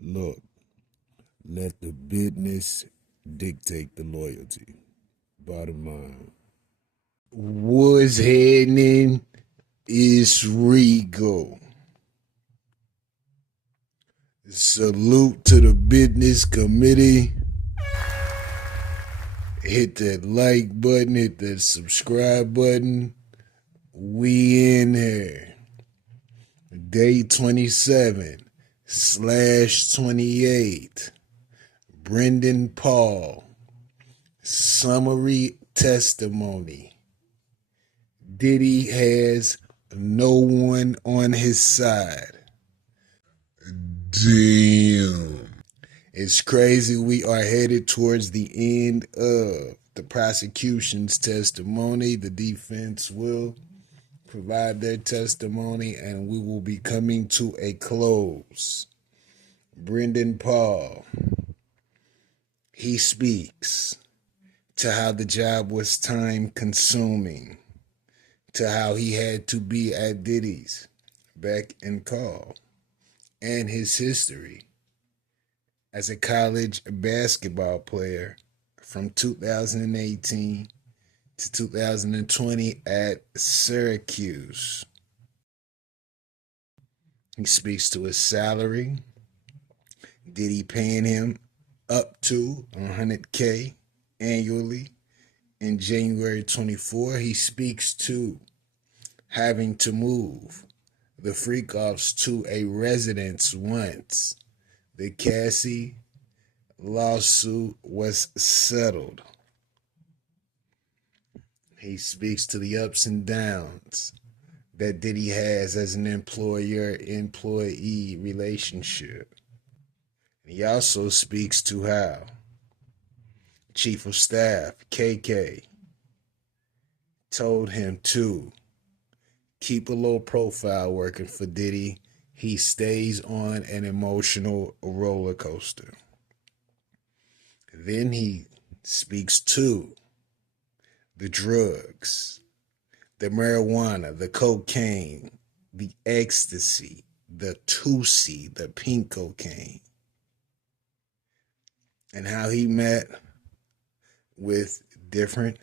Look, let the business dictate the loyalty. Bottom line. What's happening? It's Rico. Salute to the business committee. Hit that like button, hit that subscribe button. We in here. Day 27/28. Brendan Paul. Summary testimony. Diddy has no one on his side. Damn. It's crazy. We are headed towards the end of the prosecution's testimony. The defense will provide their testimony, and we will be coming to a close. Brendan Paul, he speaks to how the job was time consuming, to how he had to be at Diddy's beck and call, and his history as a college basketball player from 2018 to 2020 at Syracuse. He speaks to his salary, Diddy paying him up to $100K annually. In January 24, he speaks to having to move the freak-offs to a residence once the Cassie lawsuit was settled. He speaks to the ups and downs that Diddy has as an employer-employee relationship. He also speaks to how Chief of Staff KK told him to keep a low profile working for Diddy. He stays on an emotional roller coaster. Then he speaks to the drugs, the marijuana, the cocaine, the ecstasy, the Tusi, the pink cocaine, and how he met with different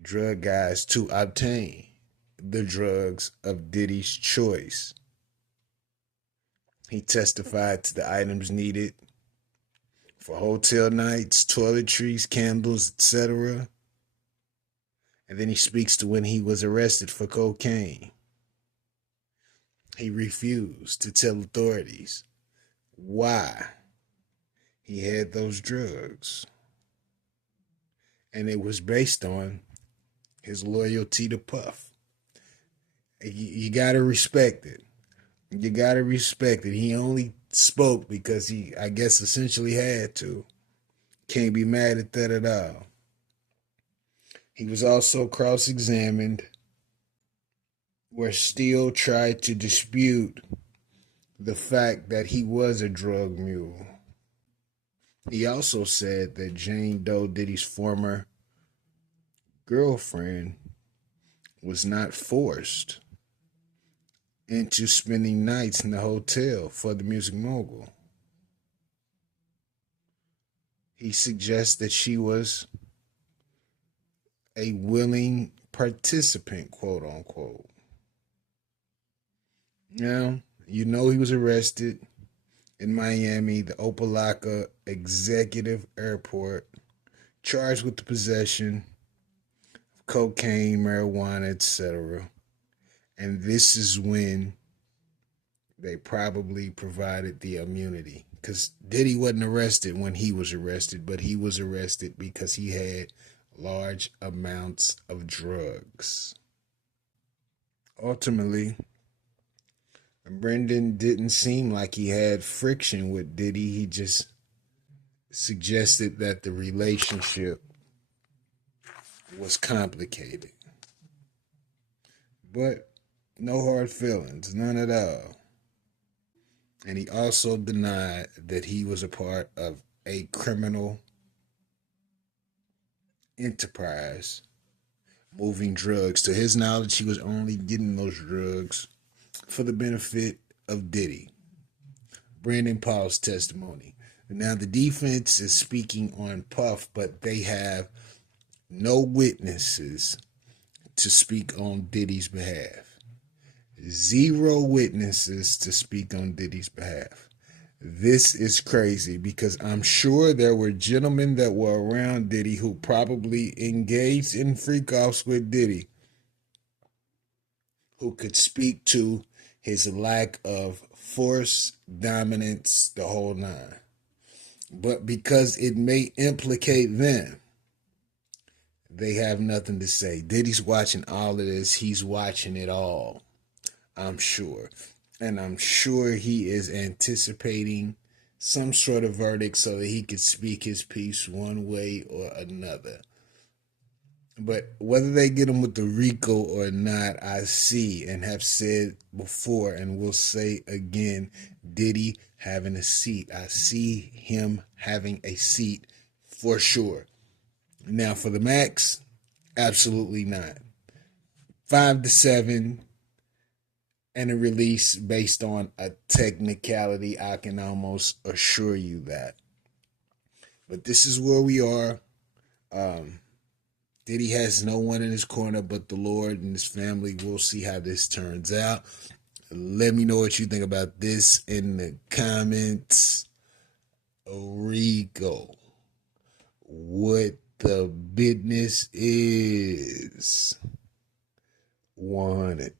drug guys to obtain the drugs of Diddy's choice. He testified to the items needed for hotel nights, toiletries, candles, etc. And then he speaks to when he was arrested for cocaine. He refused to tell authorities why he had those drugs. And it was based on his loyalty to Puff. You gotta respect it. You gotta respect it. He only spoke because he, I guess, essentially had to. Can't be mad at that at all. He was also cross-examined, where Steele tried to dispute the fact that he was a drug mule. He also said that Jane Doe, Diddy's former girlfriend, was not forced into spending nights in the hotel for the music mogul. He suggests that she was a willing participant, quote unquote. Now, you know he was arrested in Miami, the Opelika Executive Airport, charged with the possession of cocaine, marijuana, etc. And this is when they probably provided the immunity. Because Diddy wasn't arrested when he was arrested, but he was arrested because he had large amounts of drugs. Ultimately, Brendan didn't seem like he had friction with Diddy. He just suggested that the relationship was complicated. But no hard feelings, none at all. And he also denied that he was a part of a criminal enterprise moving drugs. To his knowledge, he was only getting those drugs for the benefit of Diddy. Brandon Paul's testimony. Now the defense is speaking on Puff, but they have no witnesses to speak on Diddy's behalf. Zero witnesses to speak on Diddy's behalf. This is crazy because I'm sure there were gentlemen that were around Diddy who probably engaged in freak-offs with Diddy who could speak to his lack of force, dominance, the whole nine. But because it may implicate them, they have nothing to say. Diddy's watching all of this. He's watching it all, I'm sure. And I'm sure he is anticipating some sort of verdict so that he could speak his piece one way or another. But whether they get him with the Rico or not, I see and have said before and will say again, Diddy having a seat. I see him having a seat for sure. Now for the max, absolutely not. 5 to 7 and a release based on a technicality, I can almost assure you that. But this is where we are. Diddy has no one in his corner but the Lord and his family. We'll see how this turns out. Let me know what you think about this in the comments. Rico, what the business is. 100.